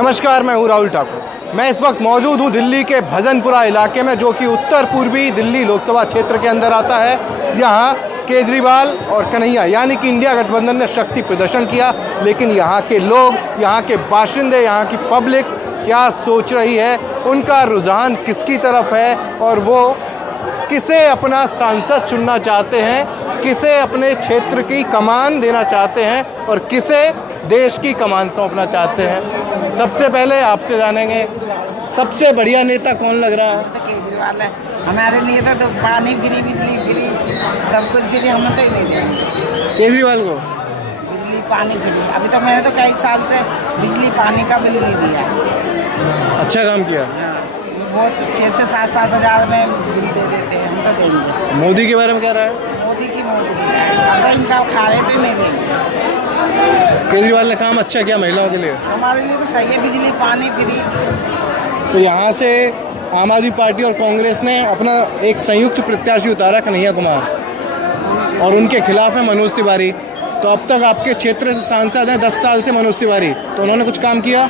नमस्कार, मैं हूँ राहुल ठाकुर। मैं इस वक्त मौजूद हूँ दिल्ली के भजनपुरा इलाके में, जो कि उत्तर पूर्वी दिल्ली लोकसभा क्षेत्र के अंदर आता है। यहाँ केजरीवाल और कन्हैया यानी कि इंडिया गठबंधन ने शक्ति प्रदर्शन किया, लेकिन यहाँ के लोग, यहाँ के बाशिंदे, यहाँ की पब्लिक क्या सोच रही है, उनका रुझान किसकी तरफ है और वो किसे अपना सांसद चुनना चाहते हैं, किसे अपने क्षेत्र की कमान देना चाहते हैं और किसे देश की कमान सौंपना चाहते हैं। सबसे पहले आपसे जानेंगे, सबसे बढ़िया नेता कौन लग रहा है? तो केजरीवाल है हमारे लिए। तो पानी फ्री, बिजली फ्री, सब कुछ फ्री, हम तो ही नहीं देंगे केजरीवाल को। बिजली पानी फ्री। अभी तो मैंने तो कई साल से बिजली पानी का बिल नहीं दिया। अच्छा काम किया। बहुत 6 से 7 हज़ार में बिल दे देते हैं, हम तो देंगे। मोदी के बारे में क्या रहा है? मोदी अब तो इनका खा रहे तो नहीं देंगे। केजरीवाल ने काम अच्छा किया महिलाओं के लिए। हमारे लिए तो सही है, बिजली पानी फ्री। तो यहाँ से आम आदमी पार्टी और कांग्रेस ने अपना एक संयुक्त प्रत्याशी उतारा, कन्हैया कुमार, और उनके खिलाफ है मनोज तिवारी। तो अब तक आपके क्षेत्र से सांसद हैं 10 साल से मनोज तिवारी, तो उन्होंने कुछ काम किया?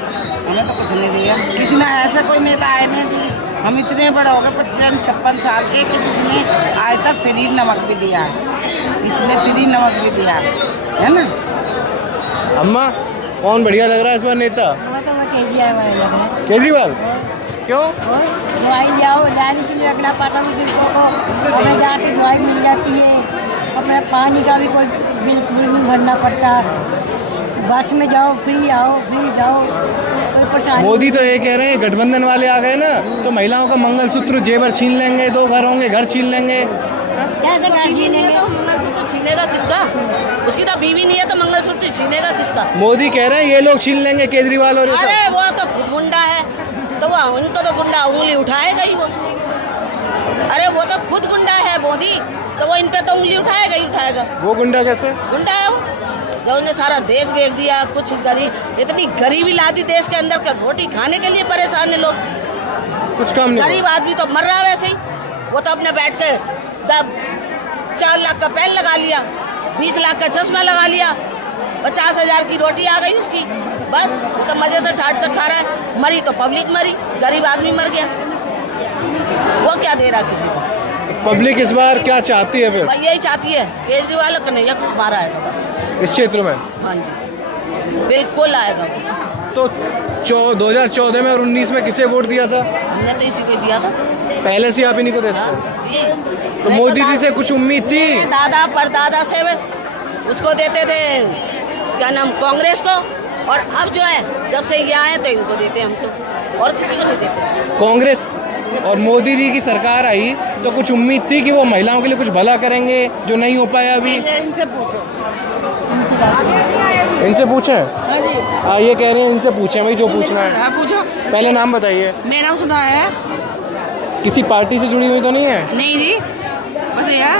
हमें तो कुछ नहीं दिया। किसी ने ऐसा कोई नेता आए नहीं जी, हम इतने बड़े हो गए 55 साल के, कि किसी ने आज तक फ्री नमक भी दिया है, किसी ने फ्री नमक भी दिया है ना। अम्मा, कौन बढ़िया लग रहा है इस बार नेता? केजरीवाल। क्यों? दवाई जाओ, लाइन से नहीं रखना पड़ता को, हमें जाके दवाई मिल जाती है। अपना पानी का भी कोई बिल नहीं भरना पड़ता। बस में जाओ फ्री, आओ फ्री, जाओ, कोई परेशानी। मोदी तो ये कह रहे हैं गठबंधन वाले आ गए ना तो महिलाओं का मंगलसूत्र जेवर छीन लेंगे, 2 घर होंगे, घर छीन लेंगे। कैसे घर छीनेंगे? तो मंगलसूत्र छीनेगा किसका? उसकी तो बीवी नहीं है तो मंगलसूत्र छीनेगा किसका? मोदी कह रहे हैं ये लोग छीन लेंगे, केजरीवाल और ये सब। अरे वो तो खुद गुंडा है, तो वो उनको तो गुंडा उंगली उठाएगा ही वो। अरे वो तो खुद गुंडा है मोदी, तो वो इन पे तो उंगली उठाएगा ही उठाएगा। वो गुंडा कैसे? गुंडा है वो, जो उन्हें सारा देश बेच दिया। कुछ गरीब, इतनी गरीबी ला दी देश के अंदर कर, रोटी खाने के लिए परेशान है लोग। कुछ काम नहीं। गरीब आदमी तो मर रहा है वैसे ही। वो तो अपने बैठ के 4 लाख का पेन लगा लिया, 20 लाख का चश्मा लगा लिया, 50 हज़ार की रोटी आ गई उसकी, बस वो तो मजे से ठाट से खा रहा है। मरी तो पब्लिक मरी, गरीब आदमी मर गया। वो क्या दे रहा किसी को? पब्लिक इस बार क्या चाहती है फिर? भाई यही चाहती है केजरीवाल और कन्हैया कुमार आएगा बस इस क्षेत्र में। हाँ जी, बिल्कुल आएगा। तो 2014 में और 19 में किसे वोट दिया था? हमने तो इसी को दिया था पहले से आप इन्हीं को देते हाँ, थे? ये तो मोदी जी से कुछ उम्मीद थी? मेरे दादा परदादा से वे उसको देते थे, क्या नाम, कांग्रेस को। और अब जो है जब से ये आए तो इनको देते हम, तो और किसी को नहीं देते। कांग्रेस और मोदी जी की सरकार आई तो कुछ उम्मीद थी कि वो महिलाओं के लिए कुछ भला करेंगे, जो नहीं हो पाया अभी? इनसे पूछो। इनसे पूछें? हाँ जी, ये कह रहे हैं इनसे पूछें भाई, जो पूछना है। आप पूछो। पहले नाम बताइए। मेरा नाम सुधा है। किसी पार्टी से जुड़ी हुई तो नहीं है? नहीं जी, बस यार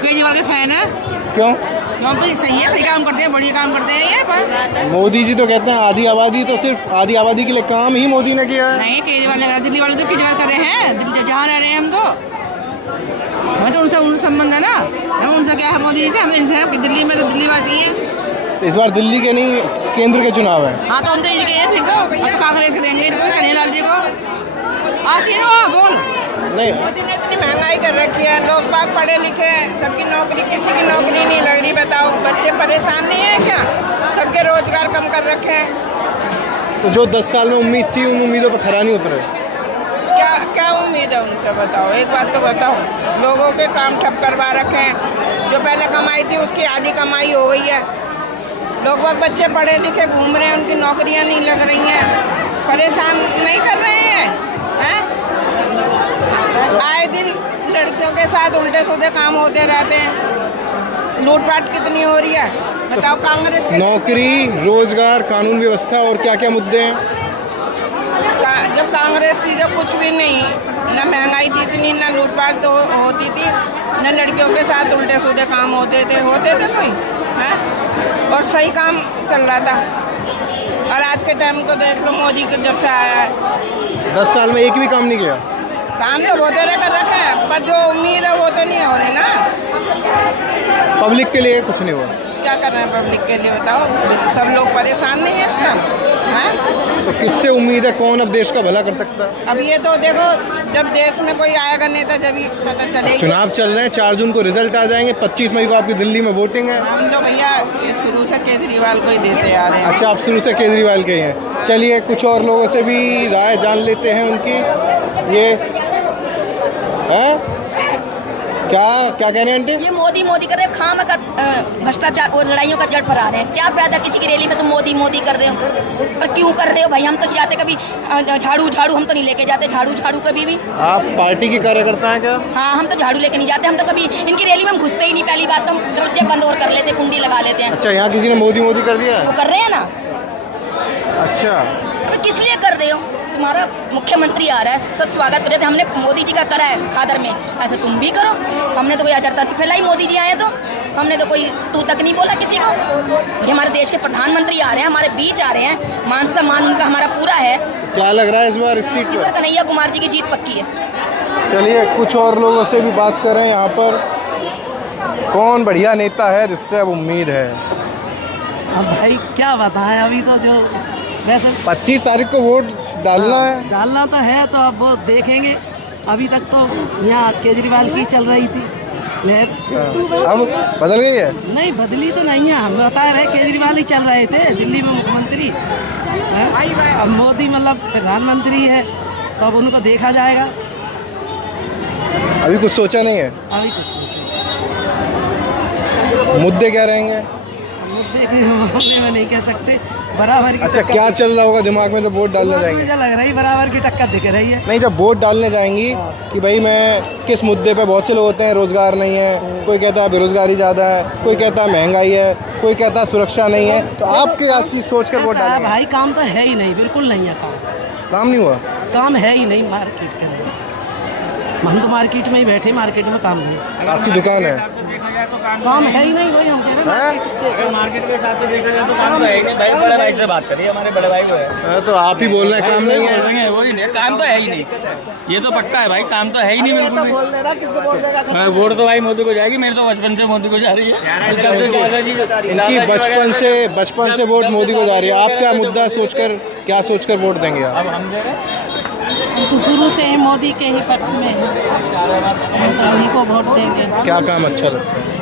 केजरीवाल के फैन है। क्यों? क्योंकि सही है, सही काम करते हैं, बढ़िया काम करते हैं ये बस। मोदी जी तो कहते हैं आधी आबादी, तो सिर्फ आधी आबादी के लिए काम ही मोदी ने किया है। नहीं, केजरीवाल ने, दिल्ली वाले तो केजरीवाल कर रहे हैं, दिल्ली जहाँ रह रहे हैं हम तो। हमें तो उनसे संबंध है ना, हम उनसे क्या है, मोदी जी से, हम तो इनसे है। दिल्ली में तो दिल्ली वासी है। इस बार दिल्ली के नहीं केंद्र के चुनाव है। हाँ, तो हम तो इनके फिर तो कांग्रेस के देंगे इनको, कन्हैया जी को। बोल। नहीं, मोदी ने इतनी महंगाई कर रखी है, लोग बाग पढ़े लिखे हैं, सबकी नौकरी, किसी की नौकरी नहीं लग रही। बताओ, बच्चे परेशान नहीं है क्या? सबके रोजगार कम कर रखे हैं। तो जो 10 साल में उम्मीद थी उन उम्मीदों पर खरा नहीं उतरे। क्या क्या उम्मीद है उनसे? बताओ, एक बात तो बताओ। लोगों के काम ठप करवा रखे हैं। जो पहले कमाई थी उसकी आधी कमाई हो गई है। लोग बाग बच्चे पढ़े लिखे घूम रहे हैं, उनकी नौकरियां नहीं लग रही हैं। परेशान नहीं कर रहे हैं? आए दिन लड़कियों के साथ उल्टे सीधे काम होते रहते हैं। लूटपाट कितनी हो रही है, बताओ। कांग्रेस नौकरी, रोजगार, कानून व्यवस्था और क्या क्या मुद्दे हैं? जब कांग्रेस थी जब कुछ भी नहीं, ना महंगाई थी इतनी, ना लूटपाट तो होती थी, ना लड़कियों के साथ उल्टे सीधे काम होते थे कोई हैं? और सही काम चल रहा था। और आज के टाइम को देख लो, मोदी के जब से आया है 10 साल में एक भी काम नहीं किया। काम तो बहुत कर रखा है, पर जो उम्मीद है वो तो नहीं हो रही ना। पब्लिक के लिए कुछ नहीं हुआ। क्या कर रहे हैं पब्लिक के लिए, बताओ। सब लोग परेशान नहीं है इस टाइम, हैं? तो किससे उम्मीद है, कौन अब देश का भला कर सकता है? अब ये तो देखो, जब देश में कोई आएगा नेता जब ही पता चलेगा। चुनाव चल रहे हैं, 4 जून को रिजल्ट आ जाएंगे, 25 मई को आपकी दिल्ली में वोटिंग है। हम तो भैया ये शुरू से केजरीवाल को ही देते आ रहे हैं। अच्छा, आप शुरू से केजरीवाल के ही हैं। चलिए कुछ और लोगों से भी राय जान लेते हैं उनकी। ये हैं क्या कह रहे हैं आंटी? ये मोदी कर रहे हैं, खाम का भ्रष्टाचार और लड़ाइयों का जड़ पर आ रहे हैं। क्या फायदा किसी की रैली में तुम मोदी कर रहे हो? और क्यों कर रहे हो भाई? हम तो नहीं जाते कभी झाड़ू हम तो नहीं लेके जाते झाड़ू कभी भी। आप पार्टी के कार्यकर्ता हैं क्या? हाँ, हम तो झाड़ू लेके नहीं जाते। हम तो कभी इनकी रैली में हम घुसते ही नहीं। पहली बात तो हम दरवाजे बंद और कर लेते, कुंडी लगा लेते हैं। अच्छा, यहाँ किसी ने मोदी कर दिया है? वो कर रहे हैं ना। अच्छा, अबे किस लिए कर रहे हो? तुम्हारा मुख्यमंत्री आ रहा है, सब स्वागत कर रहे थे। हमने मोदी जी का करा है खादर में, ऐसे तुम भी करो। हमने तो कोई आचारता नहीं फैलाई, मोदी जी आए तो हमने तो कोई तू तक नहीं बोला किसी को। ये हमारे देश के प्रधानमंत्री आ रहे हैं, हमारे बीच आ रहे हैं, मान सम्मान उनका हमारा पूरा है। क्या लग रहा है इस बार इस सीट पर? कन्हैया कुमार जी की जीत पक्की है। चलिए कुछ और लोगों से भी बात करें। यहाँ पर कौन बढ़िया नेता है जिससे अब उम्मीद है? अब भाई क्या बताएं, अभी तो जो वैसे 25 तारीख को वोट डालना है। डालना तो है, तो अब वो देखेंगे। अभी तक तो यहाँ केजरीवाल की चल रही थी लहर, अब बदल गई है? नहीं बदली तो नहीं है। हम बता रहे केजरीवाल ही चल रहे थे दिल्ली में मुख्यमंत्री हैं? अब मोदी मतलब प्रधानमंत्री है, तो अब उनको देखा जाएगा। अभी कुछ सोचा नहीं है? अभी कुछ नहीं सोचा। मुद्दे क्या रहेंगे? मुद्दे के मामले में नहीं कह सकते। बराबर की अच्छा, क्या चल रहा होगा दिमाग में जब वोट डालने जाएंगे? मुझे लग रही बराबर की टक्कर दिख रही है। नहीं, जब वोट डालने जाएंगी कि भाई मैं किस मुद्दे पे, बहुत से लोग होते हैं रोजगार नहीं है, कोई कहता है बेरोजगारी ज़्यादा है, कोई कहता है महंगाई है, कोई कहता है सुरक्षा नहीं है, तो आप क्या चीज़ सोच कर वोट डालेंगे? भाई काम तो है ही नहीं, बिल्कुल नहीं है काम नहीं हुआ? काम है ही नहीं मार्केट के अंदर। हम तो मार्केट में ही बैठे, मार्केट में काम नहीं। आपकी दुकान है? काम है ही नहीं, वही हम कह रहे हैं। मार्केट के हिसाब से देखा जाए तो काम तो है ही नहीं भाई। बड़े भाई से बात करिए, हमारे बड़े भाई को है। तो आप ही बोल रहे हैं काम नहीं है? वही नहीं, काम तो है ही नहीं, ये तो पक्का है भाई, काम तो है ही नहीं बिल्कुल भी। वोट तो भाई मोदी को जाएगी, मेरी तो बचपन से मोदी को जा रही है। इनकी बचपन से वोट मोदी को जा रही है। आप क्या मुद्दा सोचकर, क्या सोचकर वोट देंगे आप? अब हम दे रहे हैं तो शुरू से ही मोदी के ही पक्ष में है, हम तो उन्हीं को वोट देंगे। क्या काम अच्छा लगता है?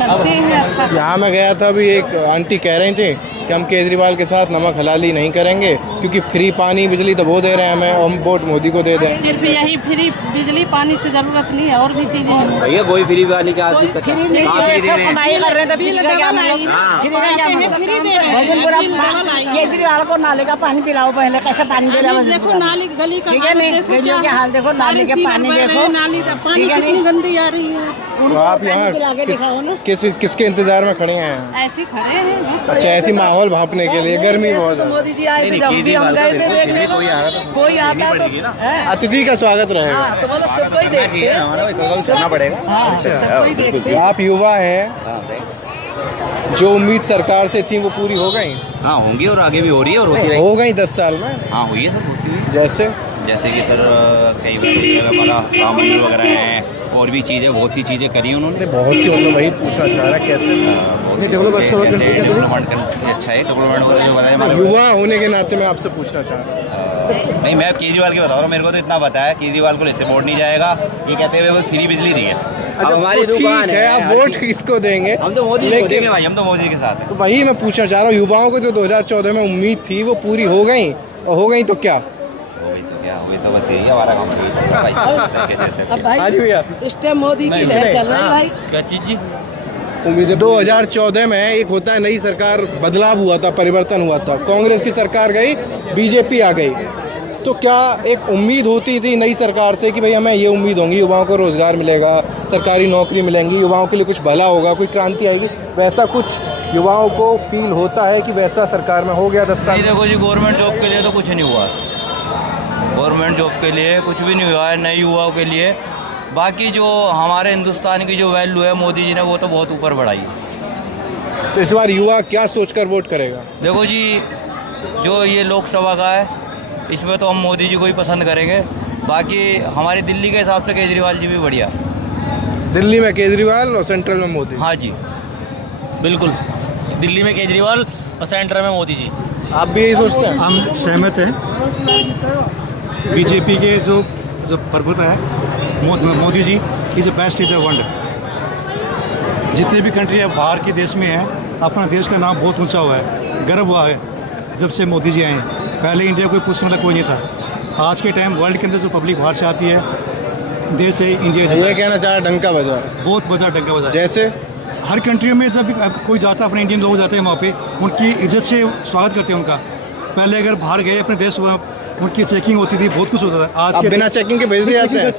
करते हैं अच्छा। यहाँ मैं गया था, अभी एक आंटी कह रही थी कि हम केजरीवाल के साथ नमक हलाली नहीं करेंगे, क्योंकि फ्री पानी बिजली तो वो दे रहे हैं हमें, और हम वोट मोदी को दे दें। सिर्फ यही फ्री बिजली पानी से जरूरत नहीं है, और भी चीजें हैं। भैया कोई फ्री वाली क्या दिक्कत है? कमाई कर रहे हैं तो फ्री का क्या केजरीवाल को नाले का पानी पिलाओ, पहले कैसे पानी दे रहा है? देखो नाली गली का गलियों के हाल देखो, नाली के पानी देखो, नाली पानी कितनी गंदी आ रही है। तो आप यहाँ किसके इंतजार में खड़े हैं? ऐसे खड़े हैं। अच्छा, ऐसी माहौल भांपने के लिए? गर्मी बहुत है। मोदी जी आए थे, जब भी हम गए थे देखने, कोई आता तो अतिथि का स्वागत रहेगा। तो बोलो सबको ही देखते हैं, करना पड़ेगा। सबको ही देखते हैं। आप युवा हैं, जो उम्मीद सरकार से थी वो पूरी हो गई? हाँ होंगी, और आगे भी हो रही है, और होती रहेगी। हो गई 10 साल में? हाँ हुई है सर, उसी हुई। जैसे कि सर कई बार हमारा राम मंदिर वगैरह हैं, और भी चीज़ें, बहुत सी चीज़ें करी उन्होंने। बहुत सी, मतलब वही पूछना चाह रहा कैसे डेवलपमेंट अच्छा है, डेवलपमेंट वगैरह। युवा होने के नाते मैं आपसे पूछना चाह रहा नहीं, मैं केजरीवाल की बता रहा हूँ। मेरे को तो इतना पता है, केजरीवाल को इससे वोट नहीं जाएगा, ये कहते हुए वो फ्री बिजली दी है। अब हमारी दुकान है, आप वोट किसको देंगे? हम तो मोदी को देंगे भाई, हम तो मोदी के साथ हैं। तो वही मैं पूछना चाह रहा हूँ, युवाओं को जो 2014 में उम्मीद थी वो पूरी हो गई, और हो गई तो क्या? हुई तो बस यही हमारा काम भाई। हाँ जी भैया, इस टाइम मोदी की लहर चल रही है भाई। क्या चीज़ जी? उम्मीद 2014 में एक होता है नई सरकार, बदलाव हुआ था, परिवर्तन हुआ था, कांग्रेस की सरकार गई, बीजेपी आ गई, तो क्या एक उम्मीद होती थी नई सरकार से कि भाई हमें ये उम्मीद होंगी, युवाओं को रोज़गार मिलेगा, सरकारी नौकरी मिलेंगी, युवाओं के लिए कुछ भला होगा, कोई क्रांति आएगी, वैसा कुछ युवाओं को फील होता है कि वैसा सरकार में हो गया 10 साल? देखो जी, गवर्नमेंट जॉब के लिए तो कुछ नहीं हुआ, गवर्नमेंट जॉब के लिए कुछ भी नहीं हुआ है नए युवाओं के लिए। बाकी जो हमारे हिंदुस्तान की जो वैल्यू है मोदी जी ने वो तो बहुत ऊपर बढ़ाई है। तो इस बार युवा क्या सोचकर वोट करेगा? देखो जी, जो ये लोकसभा का है इसमें तो हम मोदी जी को ही पसंद करेंगे। बाकी हमारी दिल्ली के हिसाब से केजरीवाल जी भी बढ़िया। दिल्ली में केजरीवाल और सेंट्रल में मोदी? हाँ जी बिल्कुल, दिल्ली में केजरीवाल और सेंटर में मोदी जी। आप भी यही सोचते हैं? हम सहमत हैं। बीजेपी के जो प्रभुता है Modi ji is the best in the world. जितने भी कंट्री अब बाहर के देश में हैं, अपना देश का नाम बहुत ऊंचा हुआ है, गर्व हुआ है जब से मोदी जी आए हैं। पहले इंडिया कोई पूछने वाला कोई नहीं था। आज के टाइम वर्ल्ड के अंदर जो पब्लिक बाहर से आती है, देश से इंडिया ये कहना चाह रहा डंका बजा, बहुत बजा डंका बजा। जैसे हर कंट्री में जब कोई जाता है, अपने इंडियन लोग जाते हैं वहाँ पे, उनकी इज्जत से स्वागत करते हैं उनका। पहले अगर बाहर गए अपने देश, उनकी चेकिंग होती थी, बहुत कुछ होता था। आज के बिना चेकिंग के भेज दिया जाता है?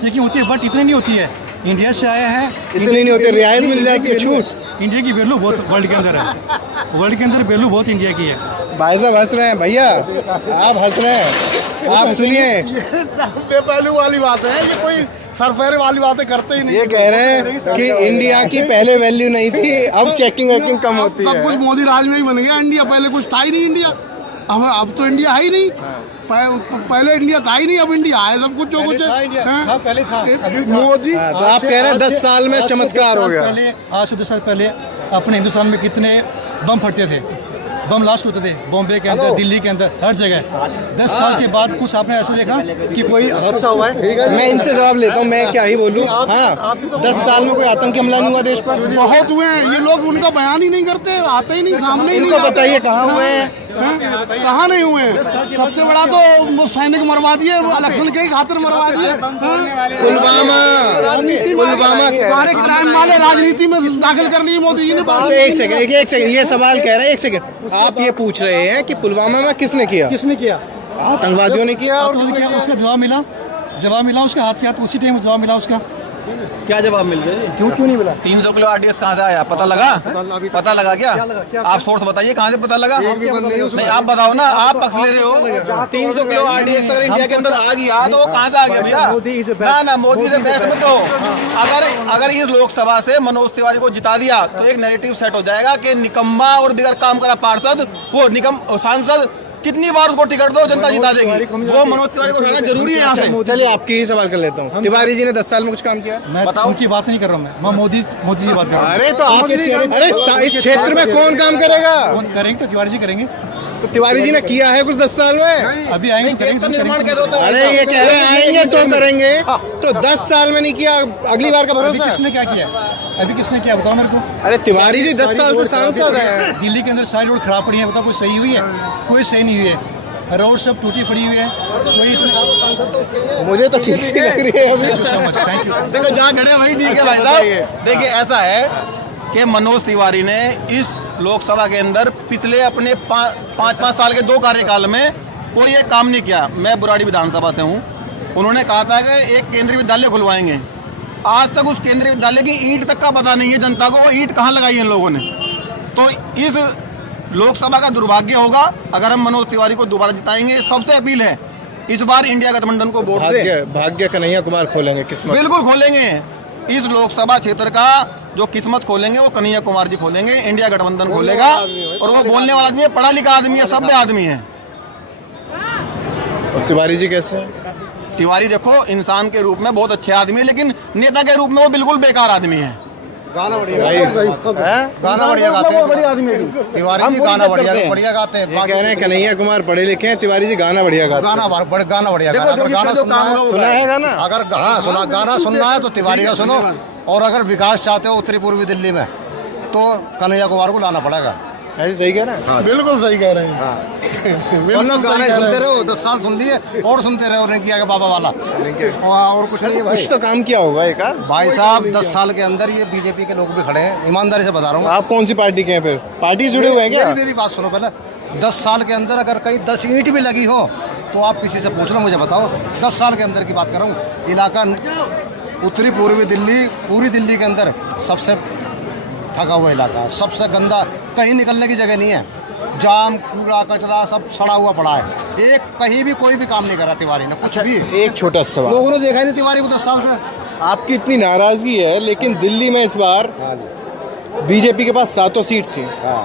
चेकिंग होती है बट इतनी नहीं होती है। इंडिया से आया है, इतनी नहीं होती, रियायत मिल जाती है, छूट। इंडिया की वैल्यू बहुत वर्ल्ड के अंदर है, वर्ल्ड के अंदर वैल्यू बहुत इंडिया की है। भाई साहब हंस रहे हैं, भैया आप हंस रहे हैं, आप सुनिए। बेपहलू वाली बात है, ये कोई सरफेरे वाली बातें करते ही नहीं। ये कह रहे हैं कि इंडिया की पहले वैल्यू नहीं थी, अब चेकिंग वेकिंग कम होती है। सब कुछ मोदी राज में ही बन गया इंडिया, पहले कुछ था ही नहीं इंडिया। अब तो इंडिया है ही नहीं, पहले इंडिया था ही नहीं, अब इंडिया है सब कुछ जो कुछ है। पहले था मोदी। तो आप कह रहे हैं 10 साल में चमत्कार हो गया। आज से 10 साल पहले अपने हिंदुस्तान में कितने बम फटते थे, बम लास्ट होते थे बॉम्बे के अंदर, दिल्ली के अंदर, हर जगह। 10 साल के बाद कुछ आपने ऐसा देखा कि कोई हादसा हुआ है? मैं इनसे जवाब लेता हूँ, मैं क्या ही बोलूँ। हाँ, 10 साल में कोई आतंकी हमला नहीं हुआ देश पर? बहुत हुए हैं, ये लोग उनका बयान ही नहीं करते, आते ही नहीं सामने ही नहीं। इनको बताइए कहाँ हुए हैं? कहाँ नहीं हुए? सबसे बड़ा तो सैनिक मरवा दिए, इलेक्शन के खातिर मरवा दिए। पुलवामा क्राइम वाले राजनीति में दाखिल कर लिए मोदी जी ने। एक सेकंड, ये सवाल कह रहे हैं, एक सेकंड। आप ये पूछ रहे हैं कि पुलवामा में किसने किया? आतंकवादियों ने किया। और उसका जवाब मिला उसके हाथ के हाथ, उसी टाइम जवाब मिला उसका। क्या जवाब मिल गया? क्यों नहीं मिला? 300 किलो RDS कहाँ से आया, पता लगा? पता लगा क्या? आप सोर्स बताइए कहाँ से पता लगा? नहीं आप बताओ ना, आप पक्ष ले रहे हो। 300 किलो RDS अगर इंडिया के अंदर आ गया तो वो कहाँ से आ गया भैया? ना मोदी से बेस्ट में तो अगर इस लोकसभा से मनोज तिवारी को जिता दिया तो एक नैरेटिव सेट हो जाएगा कि निकम्मा और बिगड़ काम करा पार्षद, वो सांसद कितनी बार उसको टिकट दो जनता जिता देगी। वो मनोज तिवारी को हटाना जरूरी है यहाँ से। चलिए आपकी ही सवाल कर लेता हूँ। तिवारी जी ने 10 साल में कुछ काम किया? मैं उनकी बात नहीं कर रहा हूँ, मैं मोदी जी की बात कर रहा हूँ। अरे तो आप इस क्षेत्र में कौन काम करेगा? कौन करेंगे? तो तिवारी जी करेंगे। तो तिवारी जी ने किया है कुछ 10 साल में? अभी आएंगे तो करेंगे। निर्माण कैसे होता है? अरे ये कह रहे हैं आएंगे तो करेंगे, तो 10 साल में नहीं किया, अगली बार का भरोसा? किसने क्या किया? अभी किसने किया बताओ मेरे को। अरे तिवारी जी 10 साल से सांसद हैं। दिल्ली के अंदर सारी रोड खराब पड़ी है, बताओ कोई सही हुई है? कोई सही नहीं हुई है, रोड सब टूटी पड़ी हुई है। कोई मुझे तो ठीक सी लग रही है अभी। Thank you. देखो जहाँ खड़े वही ठीक है भाई साहब। देखिए ऐसा है कि मनोज तिवारी ने इस लोकसभा के अंदर पिछले अपने 5 साल के 2 कार्यकाल में कोई एक काम नहीं किया। मैं बुराड़ी विधानसभा से हूँ। उन्होंने कहा था कि एक केंद्रीय विद्यालय खुलवाएंगे, आज तक उस केंद्रीय विद्यालय की ईंट तक का पता नहीं है जनता को, वो ईंट कहाँ लगाई इन लोगों ने। तो इस लोकसभा का दुर्भाग्य होगा अगर हम मनोज तिवारी को दोबारा जिताएंगे। सबसे अपील है इस बार इंडिया गठबंधन को वोट दें। भाग्य कन्हैया कुमार खोलेंगे किस्मत? बिल्कुल खोलेंगे। इस लोकसभा क्षेत्र का जो किस्मत खोलेंगे वो कन्हैया कुमार जी खोलेंगे, इंडिया गठबंधन खोलेगा। और वो बोलने वाला आदमी है, पढ़ा लिखा आदमी है, सभ्य आदमी है। और तिवारी जी कैसे हैं? तिवारी देखो इंसान के रूप में बहुत अच्छे आदमी है, लेकिन नेता के रूप में वो बिल्कुल बेकार आदमी है। गाना बढ़िया गाते हैं, बढ़िया आदमी है तिवारी जी, गाना बढ़िया गाते हैं। कह रहे हैं कन्हैया कुमार पढ़े लिखे हैं, तिवारी जी गाना बढ़िया गाते हैं। गाना बढ़िया गाना सुना है गाना? अगर गाना सुनना है तो तिवारी का सुनो, और अगर विकास चाहते हो उत्तरी पूर्वी दिल्ली में तो कन्हैया कुमार को लाना पड़ेगा। ऐसे सही कह रहे हैं? बिल्कुल सही कह रहे हैं। गाने सुनते रहो, 10 साल सुन लिए और सुनते रहो, नहीं किया बाबा वाला और कुछ नहीं। कुछ तो काम किया होगा एक भाई साहब 10 साल के अंदर ये बीजेपी के लोग भी खड़े हैं, ईमानदारी से बता रहा हूँ। आप कौन सी पार्टी के हैं फिर? पार्टी जुड़े हुए हैं क्या? मेरी बात सुनो पहले। 10 साल के अंदर अगर कहीं 10 ईंट भी लगी हो तो आप किसी से पूछ लो, मुझे बताओ। 10 साल के अंदर की बात कर रहा हूँ। इलाका उत्तरी पूर्वी दिल्ली, पूरी दिल्ली के अंदर सबसे थका हुआ इलाका है, सबसे गंदा, कहीं निकलने की जगह नहीं है। जाम, कूड़ा कचरा सब सड़ा हुआ पड़ा है। एक कहीं भी कोई भी काम नहीं करा तिवारी ने, कुछ भी। एक छोटा सवाल, लोगों ने देखा ही नहीं तिवारी को 10 साल से। आपकी इतनी नाराजगी है, लेकिन दिल्ली में इस बार बीजेपी के पास 7 सीट थी,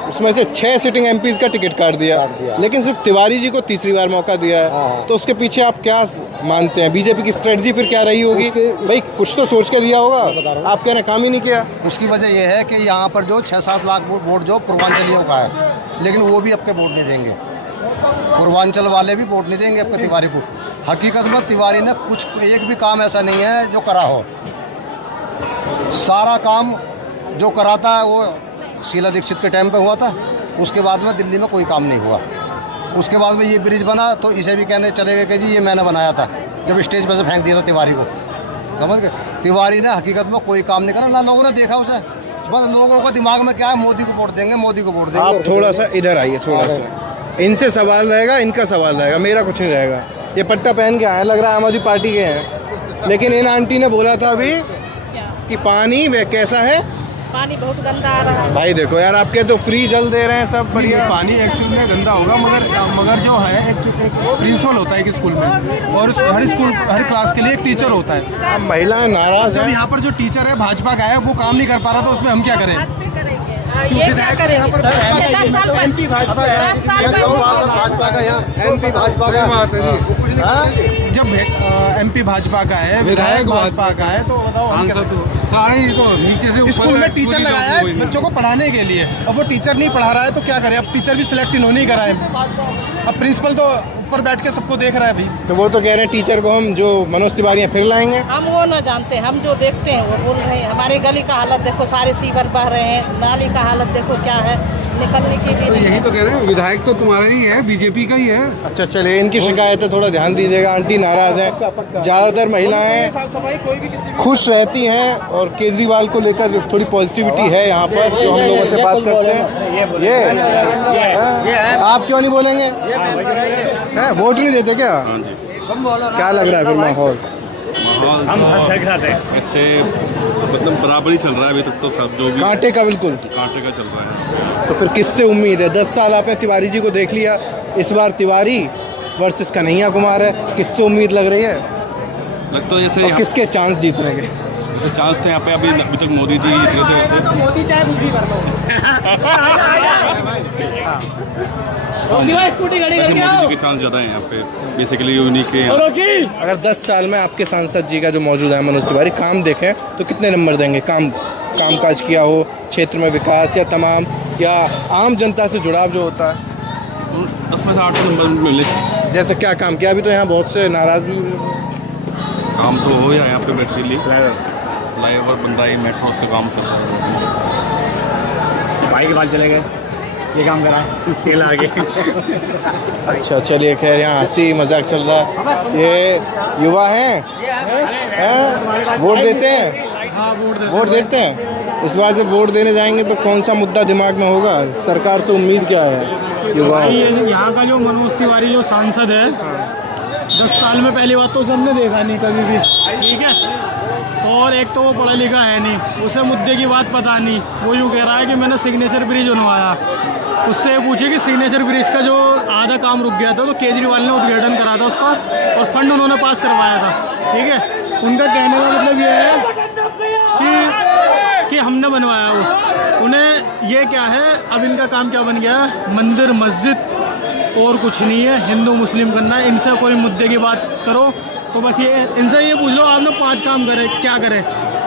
उसमें से 6 सिटिंग एमपीज का टिकट काट दिया, लेकिन सिर्फ तिवारी जी को तीसरी बार मौका दिया है। तो उसके पीछे आप क्या मानते हैं? बीजेपी की स्ट्रेटजी फिर क्या रही होगी? भाई कुछ तो सोच के दिया होगा, आप कह रहे हैं काम ही नहीं किया। उसकी वजह यह है कि यहाँ पर जो 6-7 लाख वोट जो पूर्वांचलियों का है, लेकिन वो भी आपके वोट नहीं देंगे। पूर्वांचल वाले भी वोट नहीं देंगे आपके तिवारी को। हकीकत में तिवारी ने कुछ एक भी काम ऐसा नहीं है जो करा हो। सारा काम जो करा था वो शीला दीक्षित के टाइम पे हुआ था। उसके बाद में दिल्ली में कोई काम नहीं हुआ। उसके बाद में ये ब्रिज बना तो इसे भी कहने चले गए कि जी ये मैंने बनाया था, जब स्टेज पर से फेंक दिया था तिवारी को। समझ गए? तिवारी ने हकीकत में कोई काम नहीं करा, ना लोगों ने देखा उसे। बस लोगों का दिमाग में क्या है, मोदी को वोट देंगे, मोदी को वोट देंगे। आप थोड़ा सा इधर आइए, थोड़ा सा इनसे सवाल रहेगा, इनका सवाल रहेगा, मेरा कुछ नहीं रहेगा। ये पट्टा पहन के आए, लग रहा है आम आदमी पार्टी के हैं। लेकिन इन आंटी ने बोला था अभी कि पानी वे कैसा है, पानी बहुत गंदा आ रहा है। भाई देखो यार, आपके तो फ्री जल दे रहे हैं सब बढ़िया। पानी एक्चुअली में गंदा होगा, मगर जो है एक प्रिंसिपल होता है एक स्कूल में, और हर क्लास के लिए एक टीचर होता है। अब महिलाएं नाराज जब हैं। यहाँ पर जो टीचर है भाजपा का है, वो काम नहीं कर पा रहा, तो उसमें हम क्या करें? ये क्या करेंगे? यहाँ पर एमपी भाजपा का, एमपी भाजपा का, जब एमपी भाजपा का है, विधायक भाजपा का है, तो बताओ हम नीचे से स्कूल में टीचर लगाया है बच्चों को पढ़ाने के लिए। अब वो टीचर नहीं पढ़ा रहा है तो क्या करें? अब टीचर भी सिलेक्ट इन्होंने ही करा है। अब प्रिंसिपल तो ऊपर बैठ के सबको देख रहा है भाई। तो वो तो कह रहे हैं टीचर को हम जो मनोज तिवारी हैं फिर लाएंगे। हम वो ना जानते, हम जो देखते हैं वो बोल रहे हैं। हमारे गली का हालत देखो, सारे सीवर बह रहे हैं, नाली का हालत देखो क्या है, निकलने की भी नहीं। यही तो कह रहे हैं, विधायक तो तुम्हारा ही है, बीजेपी का ही है। अच्छा चलिए, इनकी शिकायत है, थोड़ा ध्यान दीजिएगा। आंटी नाराज है, ज़्यादातर महिलाएं खुश रहती हैं और केजरीवाल को लेकर थोड़ी पॉजिटिविटी है यहाँ पर, जो हम लोगों से बात करते हैं। ये आप क्यों नहीं बोलेंगे? हैं, वोट नहीं देते क्या? क्या लग रहा है फिर माहौल? इससे मतलब बराबर ही चल रहा है अभी तक तो, सब जो भी कांटे का, बिल्कुल कांटे का चल रहा है। तो फिर किससे उम्मीद है? 10 साल आपने तिवारी जी को देख लिया, इस बार तिवारी वर्सेस कन्हैया कुमार है, किससे उम्मीद लग रही है? लग तो जैसे और किसके चांस जीतने के? चांस थे यहाँ पे, अभी तक मोदी जी जीत रहे थे वैसे। मोदी चाहे कुछ भी कर स्कूटी गाड़ी मोदी जी के चांस ज़्यादा है यहाँ पे, बेसिकली उन्हीं के। अगर 10 साल में आपके सांसद जी का जो मौजूद है मनोज तिवारी काम देखें तो कितने नंबर देंगे? कामकाज किया हो, क्षेत्र में विकास, या तमाम, या आम जनता से जुड़ाव जो होता है? 10 में से 8 नंबर मिले। जैसे क्या काम किया? अभी तो यहाँ बहुत से नाराज भी काम तो हो या यहाँ पे बेसिकली फ्लाईओवर बन रहा है, मेट्रो का काम चल रहा है। भाई के पास चले गए, ये काम करा खेल आगे। अच्छा चलिए, खैर यहाँ हंसी मजाक चल रहा है। ये युवा हैं, वोट देते हैं? वोट देते हैं। इस बार जब वोट देने जाएंगे तो कौन सा मुद्दा दिमाग में होगा? सरकार से उम्मीद क्या है युवा? यहाँ का जो मनोज तिवारी जो सांसद है, 10 साल में पहली बात तो उसे हमने देखा नहीं कभी भी, ठीक है। और एक तो वो पढ़ा लिखा है नहीं, उसे मुद्दे की बात पता नहीं। वो यूँ कह रहा है कि मैंने सिग्नेचर ब्रिज बनवाया। उससे पूछे कि सिग्नेचर ब्रिज का जो आधा काम रुक गया था तो केजरीवाल ने उद्घाटन करा था उसका, और फंड उन्होंने पास करवाया था, ठीक है। उनका कहने का मतलब ये है कि हमने बनवाया वो। उन्हें ये क्या है, अब इनका काम क्या बन गया है? मंदिर मस्जिद और कुछ नहीं है, हिंदू मुस्लिम करना है। इनसे कोई मुद्दे की बात करो तो बस ये, इनसे ये पूछ लो आपने 5 काम करे, क्या करे?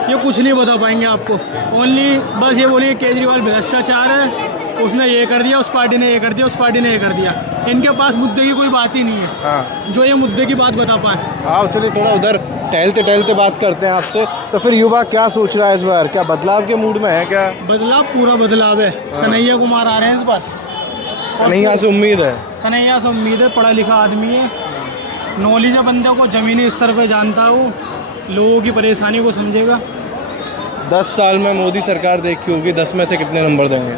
ये कुछ नहीं बता पाएंगे आपको। ओनली बस ये बोलिए केजरीवाल भ्रष्टाचार है, उसने ये कर दिया, उस पार्टी ने ये कर दिया, उस पार्टी ने ये कर दिया। इनके पास मुद्दे की कोई बात ही नहीं है। हाँ, जो ये मुद्दे की बात बता पाए। आओ चलिए थोड़ा उधर टहलते बात करते हैं आपसे। तो फिर युवा क्या सोच रहा है इस बार? क्या बदलाव के मूड में है क्या? बदलाव, पूरा बदलाव है। कन्हैया कुमार आ रहे हैं इस बार। कन्हैया से उम्मीद है? कन्हैया से उम्मीद है, पढ़ा लिखा आदमी है, नॉलेज है बंदे को, ज़मीनी स्तर पे जानता है, वो लोगों की परेशानी को समझेगा। 10 साल में मोदी सरकार देखी होगी, 10 में से कितने नंबर देंगे?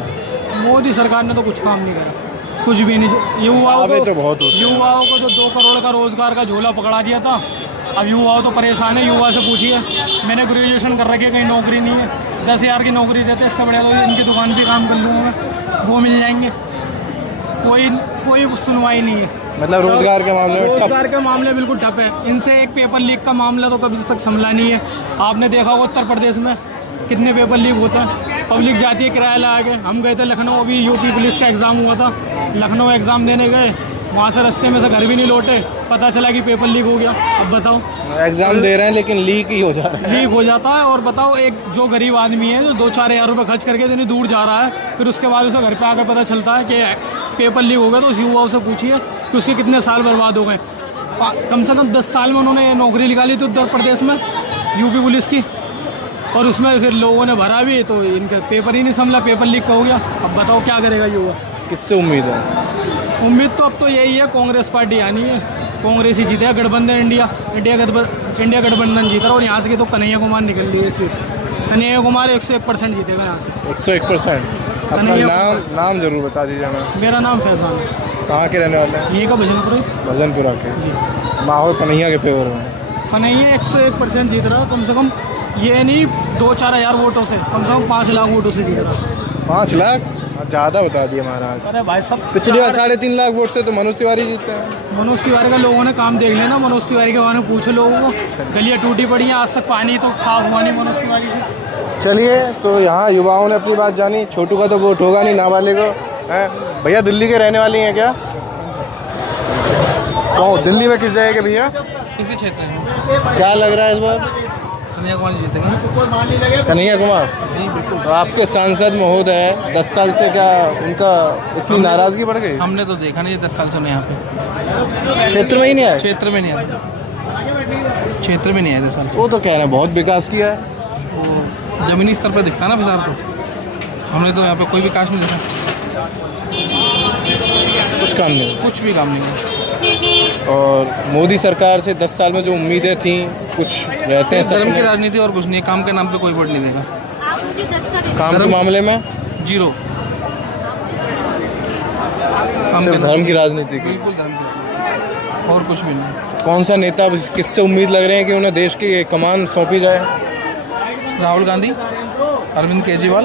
मोदी सरकार ने तो कुछ काम नहीं करा, कुछ भी नहीं। युवाओं को तो बहुत युवाओं को जो 2 करोड़ का रोजगार का झोला पकड़ा दिया था, अब युवाओं तो परेशान है। युवा से पूछिए, मैंने ग्रेजुएशन कर रखी है, कहीं नौकरी नहीं है, 10,000 की नौकरी देते, इससे बढ़िया तो इनकी दुकान पे काम कर लूँगा, वो मिल जाएंगे। कोई सुनवाई नहीं है। मतलब रोजगार के मामले में रोजगार के मामले बिल्कुल ठप है। इनसे एक पेपर लीक का मामला तो कभी तक संभला नहीं है। आपने देखा होगा उत्तर प्रदेश में कितने पेपर लीक होता है, पब्लिक जाती है किराया लगा के। हम गए थे लखनऊ, अभी यूपी पुलिस का एग्ज़ाम हुआ था, लखनऊ एग्ज़ाम देने गए, वहाँ से रास्ते में से घर भी नहीं लौटे, पता चला कि पेपर लीक हो गया। अब बताओ, एग्जाम दे रहे हैं लेकिन लीक ही हो जा रहा है। लीक हो जाता है। और बताओ, एक जो गरीब आदमी है जो 2-4 हज़ार रुपये खर्च करके इतनी दूर जा रहा है, फिर उसके बाद उसे घर पे आकर पता चलता है कि पेपर लीक हो गया, तो उस युवाओं से पूछिए कि उसके कितने साल बर्बाद हो गए। कम से कम 10 साल में उन्होंने नौकरी निकाली थी उत्तर प्रदेश में यूपी पुलिस की, और उसमें फिर लोगों ने भरा भी, तो इनका पेपर ही नहीं संभला, पेपर लीक हो गया। अब बताओ क्या करेगा युवा? किससे उम्मीद है? उम्मीद तो अब तो यही है, कांग्रेस पार्टी आनी है, कांग्रेस ही जीतेगा। गठबंधन इंडिया गठबंधन जीता, और यहाँ से तो कन्हैया कुमार निकल रही है सीट। कन्हैया कुमार 101% जीतेगा यहाँ से। 101%। अपना नाम जरूर बता दीजिए हमें। मेरा नाम फैजान है। कहाँ के रहने वाले हैं? यही का भजनपुर। भजनपुरा के। माहौल कन्हैया के फेवर में? कन्हैया 101% जीत रहा, कम से कम ये नहीं 2-4 हज़ार वोटों से, कम 5 लाख वोटों से जीत रहा। 5 लाख? ज़्यादा बता दिए महाराज। अरे भाई, सब पिछली बार 3.5 लाख वोट से तो मनोज तिवारी जीते हैं। मनोज तिवारी का लोगों ने काम देख लेना, मनोज तिवारी के बारे में पूछो लोगों को। गलियाँ टूटी पड़ी हैं, आज तक पानी तो साफ हुआ नहीं मनोज तिवारी से। चलिए, तो यहाँ युवाओं ने अपनी बात जानी। छोटू का तो वोट होगा नहीं, नाबालिग है। भैया दिल्ली के रहने वाली हैं क्या? कौन दिल्ली में किस जगह के भैया? इसी क्षेत्र में। क्या लग रहा है इस बार? कन्हैया कुमार जीतेंगे। कन्हैया कुमार जी बिल्कुल। तो आपके सांसद महोदय 10 साल से क्या उनका इतनी नाराजगी बढ़ गई? हमने तो देखा नहीं 10 साल से उन्हें यहाँ पे क्षेत्र में ही नहीं आया। क्षेत्र में नहीं आए 10 साल से। वो तो कह रहे हैं बहुत विकास किया है। वो जमीनी स्तर पर दिखता है ना विचार, तो हमने तो यहाँ पे कोई विकास नहीं देखा, कुछ काम नहीं, कुछ भी काम नहीं है। और मोदी सरकार से 10 साल में जो उम्मीदें थी, कुछ रहते हैं धर्म की राजनीति और कुछ नहीं, काम के नाम पे कोई वोट नहीं देगा। काम के मामले में 0। सिर्फ धर्म की राजनीति की, बिल्कुल धर्म की राजनीति और कुछ भी नहीं। कौन सा नेता किससे उम्मीद लग रहे हैं कि उन्हें देश की कमान सौंपी जाए? राहुल गांधी, अरविंद केजरीवाल,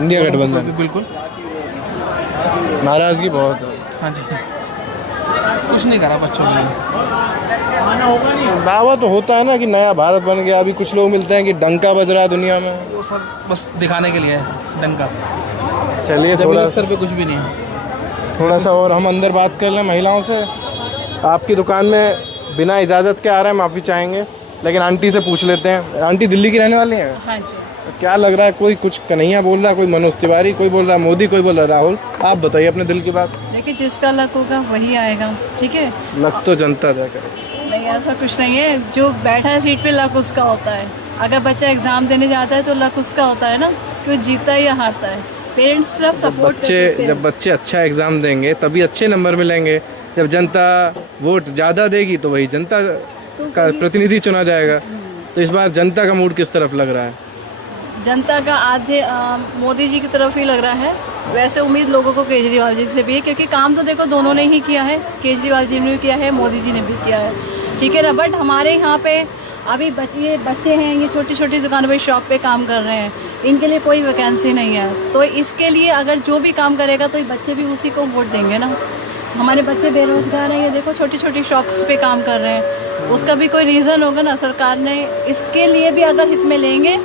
इंडिया गठबंधन। बिल्कुल। नाराजगी बहुत है। हाँ जी, कुछ नहीं करा बच्चों के लिए। दावा तो होता है ना कि नया भारत बन गया। अभी कुछ लोग मिलते हैं कि डंका बज रहा है दुनिया में, वो सब बस दिखाने के लिए है डंका। चलिए, थोड़ा स्तर पे कुछ भी नहीं है। थोड़ा सा और हम अंदर बात कर लें महिलाओं से। आपकी दुकान में बिना इजाज़त के आ रहे हैं, माफ़ी चाहेंगे, लेकिन आंटी से पूछ लेते हैं। आंटी दिल्ली की रहने वाली हैं? हाँ जी। क्या लग रहा है? कोई कुछ कन्हैया बोल रहा है, कोई मनोज तिवारी, कोई बोल रहा है मोदी, कोई बोल रहा है राहुल। आप बताइए अपने दिल की बात। देखिए, जिसका लक होगा वही आएगा, ठीक है। लक तो जनता तय करे। नहीं, ऐसा कुछ नहीं है। जो बैठा है सीट पे लक उसका होता है। अगर बच्चा एग्जाम देने जाता है तो लक उसका होता है ना, कि वो जीतता है या हारता है। पेरेंट्स सब सपोर्ट जब बच्चे अच्छा एग्ज़ाम देंगे तभी अच्छे नंबर मिलेंगे। जब जनता वोट ज़्यादा देगी तो वही जनता का प्रतिनिधि चुना जाएगा। तो इस बार जनता का मूड किस तरफ लग रहा है? जनता का आधे मोदी जी की तरफ ही लग रहा है। वैसे उम्मीद लोगों को केजरीवाल जी से भी है, क्योंकि काम तो देखो दोनों ने ही किया है। केजरीवाल जी ने भी किया है, मोदी जी ने भी किया है, ठीक है ना। बट हमारे यहाँ पे अभी बच्चे हैं, ये छोटी छोटी दुकानों पे शॉप पे काम कर रहे हैं, इनके लिए कोई वैकेंसी नहीं है। तो इसके लिए अगर जो भी काम करेगा तो बच्चे भी उसी को वोट देंगे ना। हमारे बच्चे बेरोजगार हैं, ये देखो छोटी छोटी शॉप्स पे काम कर रहे हैं, उसका भी कोई रीज़न होगा ना। सरकार ने इसके लिए भी अगर हित में लेंगे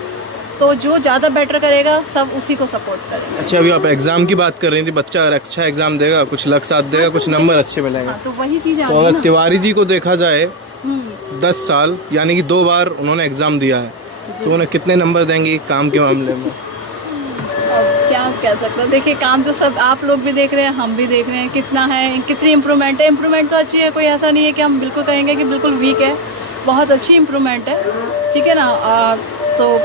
तो जो ज़्यादा बेटर करेगा सब उसी को सपोर्ट करेंगे। अच्छा, अभी आप एग्ज़ाम की बात कर रही थी। बच्चा अगर अच्छा एग्ज़ाम देगा, कुछ लक साथ देगा, कुछ नंबर अच्छे मिलेंगे, तो वही चीज़। तो अगर तिवारी जी को देखा जाए 10 साल यानी कि 2 बार उन्होंने एग्ज़ाम दिया है, तो उन्हें कितने नंबर देंगी काम के मामले में? अब क्या कह सकते हैं। देखिए, काम तो सब आप लोग भी देख रहे हैं, हम भी देख रहे हैं कितना है, कितनी इम्प्रूवमेंट है। इम्प्रूवमेंट तो अच्छी है, कोई ऐसा नहीं है कि हम बिल्कुल कहेंगे कि बिल्कुल वीक है। बहुत अच्छी इम्प्रूवमेंट है, ठीक है ना। तो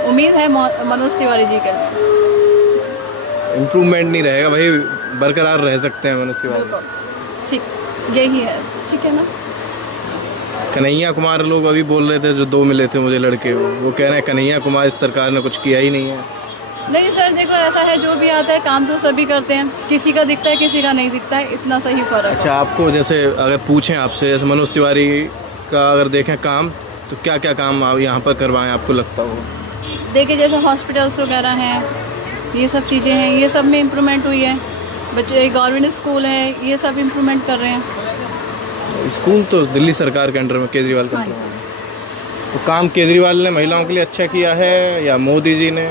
उम्मीद है मनोज तिवारी जी का इम्प्रूवमेंट नहीं रहेगा भाई, बरकरार रह सकते हैं मनोज तिवारी। ठीक, यही है, ठीक है ना। कन्हैया कुमार लोग अभी बोल रहे थे, जो 2 मिले थे मुझे लड़के, वो कह रहे हैं कन्हैया कुमार इस सरकार ने कुछ किया ही नहीं है। नहीं सर, देखो ऐसा है, जो भी आता है काम तो सभी करते हैं, किसी का दिखता है किसी का नहीं दिखता है, इतना सही फर्क है। अच्छा, आपको जैसे अगर पूछें आपसे, जैसे मनोज तिवारी का अगर देखें काम, तो क्या क्या काम आप यहाँ पर करवाएं आपको लगता हो? देखिए, जैसे हॉस्पिटल्स वगैरह हैं, ये सब चीज़ें हैं, ये सब में इम्प्रूवमेंट हुई है। बच्चे गवर्नमेंट स्कूल है, ये सब इम्प्रूवमेंट कर रहे हैं। स्कूल तो दिल्ली सरकार के अंडर में, केजरीवाल के अंडर में। तो काम केजरीवाल ने महिलाओं के लिए अच्छा किया है या मोदी जी ने?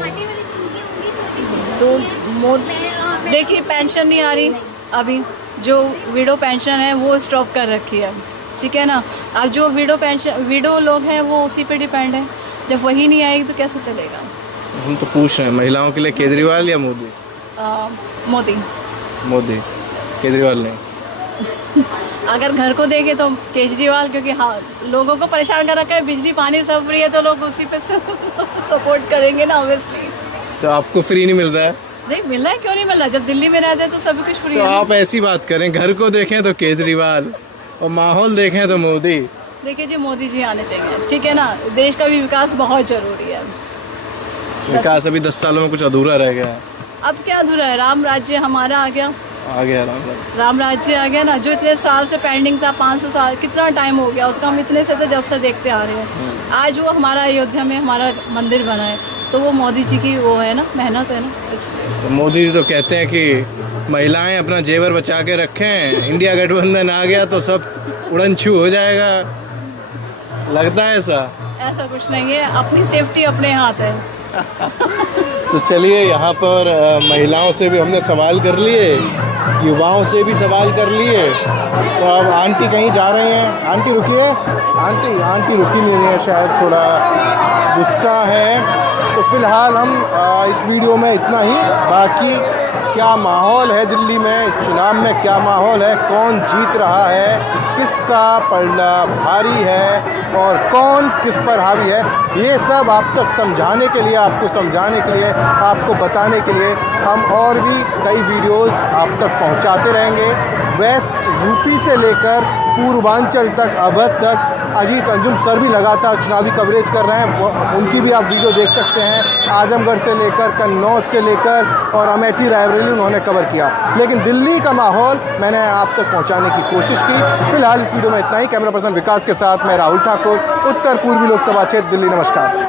तो देखिए, पेंशन नहीं आ रही अभी, जो विडो पेंशन है वो स्टॉप कर रखी है, ठीक है ना। अब जो विडो लोग हैं वो उसी पे डिपेंड है, जब वही नहीं आएगी तो कैसे चलेगा। हम तो पूछ रहे हैं महिलाओं के लिए केजरीवाल या मोदी? मोदी। मोदी, केजरीवाल नहीं। अगर घर को देखे तो केजरीवाल, क्योंकि हाँ लोगों को परेशान कर रखा है, बिजली पानी सब फ्री है तो लोग उसी पे सपोर्ट करेंगे ना ऑब्वियसली। तो आपको फ्री नहीं मिल रहा है? नहीं मिल रहा है, क्यों नहीं मिल रहा, जब दिल्ली में रहते हैं तो सब कुछ फ्री तो है। आप ऐसी बात करें, घर को देखें तो केजरीवाल और माहौल देखें तो मोदी। देखिए जी मोदी जी आने चाहिए, ठीक है ना। देश का भी विकास बहुत जरूरी है। विकास अभी 10 सालों में कुछ अधूरा रह गया है। अब क्या अधूरा है, राम राज्य हमारा आ गया राम राज्य आ गया ना। जो इतने साल से पेंडिंग था, 500 साल, कितना टाइम हो गया उसका, हम इतने से तो जब से देखते आ रहे हैं। आज वो हमारा अयोध्या में हमारा मंदिर बना है तो वो मोदी जी की वो है ना, मेहनत है ना, इसलिए। तो मोदी जी तो कहते हैं कि महिलाएं अपना जेवर बचा के रखें, इंडिया गठबंधन आ गया तो सब उड़न छू हो जाएगा, लगता है ऐसा? ऐसा कुछ नहीं है, अपनी सेफ्टी अपने हाथ है। तो चलिए, यहाँ पर महिलाओं से भी हमने सवाल कर लिए, युवाओं से भी सवाल कर लिए। तो अब आंटी कहीं जा रहे हैं। आंटी रुकिए, आंटी रुकी नहीं है, शायद थोड़ा गुस्सा है। तो फिलहाल हम इस वीडियो में इतना ही। बाकी क्या माहौल है दिल्ली में, इस चुनाव में क्या माहौल है, कौन जीत रहा है, किसका पलड़ा भारी है और कौन किस पर हावी है, ये सब आप तक समझाने के लिए, आपको समझाने के लिए, आपको बताने के लिए हम और भी कई वीडियोस आप तक पहुंचाते रहेंगे। वेस्ट यूपी से लेकर पूर्वांचल तक, अवध तक अजीत अंजुम सर भी लगातार चुनावी कवरेज कर रहे हैं, उनकी भी आप वीडियो देख सकते हैं। आजमगढ़ से लेकर कन्नौज से लेकर और अमेठी रायबरेली उन्होंने कवर किया। लेकिन दिल्ली का माहौल मैंने आप तक पहुंचाने की कोशिश की। फिलहाल इस वीडियो में इतना ही। कैमरा पर्सन विकास के साथ मैं राहुल ठाकुर, उत्तर पूर्वी लोकसभा क्षेत्र, दिल्ली। नमस्कार।